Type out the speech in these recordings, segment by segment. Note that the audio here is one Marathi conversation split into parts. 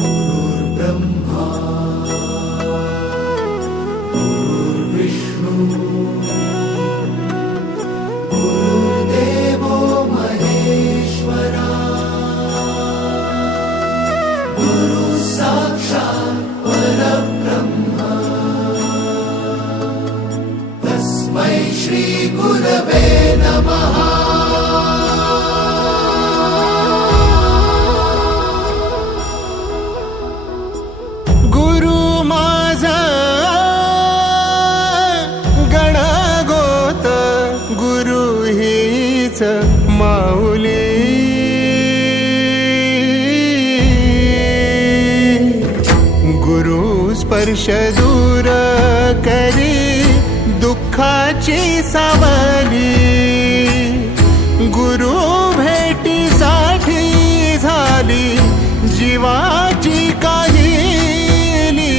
गुरुर्ब्रह्मा गुरुर्विष्णू गुरुर्देवो महेश्वरा गुरु साक्षात् परब्रह्म तस्मै श्री गुरवे नमः। माऊली गुरु स्पर्श दूर करी दुःखाची सावली, गुरु भेटीसाठी झाली जीवाची काहिली।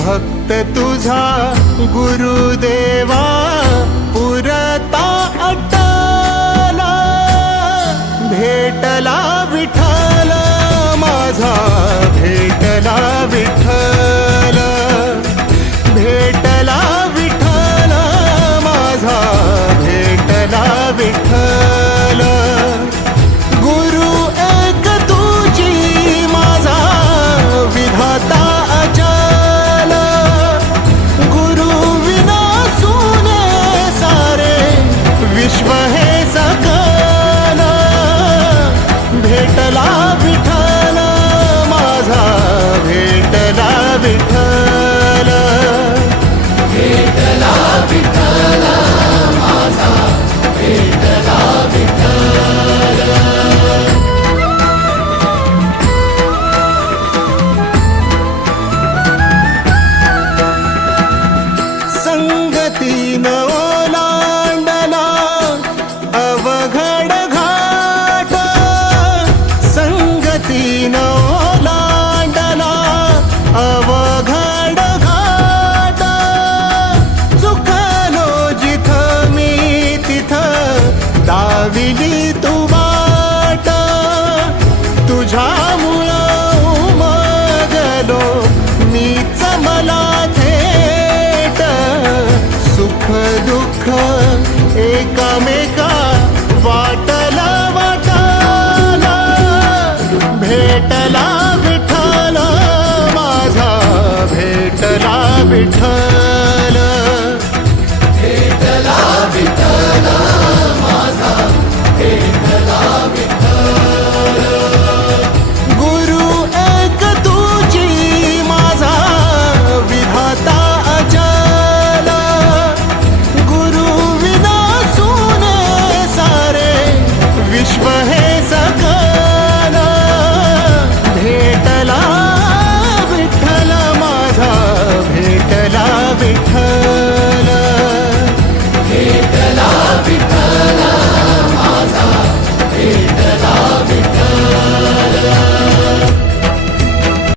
भक्त तुझा गुरुदेवा पुरता अटला, भेटला विठ्ठल माझा, भेटला विठ्ठल, भेटला विठ्ठल माझा, भेटला विठ्ठल। गुरु एक तुझी माझा विधाता अचल, गुरु विना सुने सारे विश्व हे सकल। भेटला विठ्ठल माझा, भेटला विठ्ठल, भेटला विठ्ठल माझा, भेटला विठ्ठल। संगतीन ओलांडला अवघड घाट, संगतीन ओलांडला अवघड घाट। चुकलो जिथं मी तिथं दाविली तू वाट, तुझ्यामुळं उमगलो मीच मला थेट। सुख दुःख एकामेका वाटला वाटाला, भेटला विठ्ठल माझा, भेटला विठ्ठल।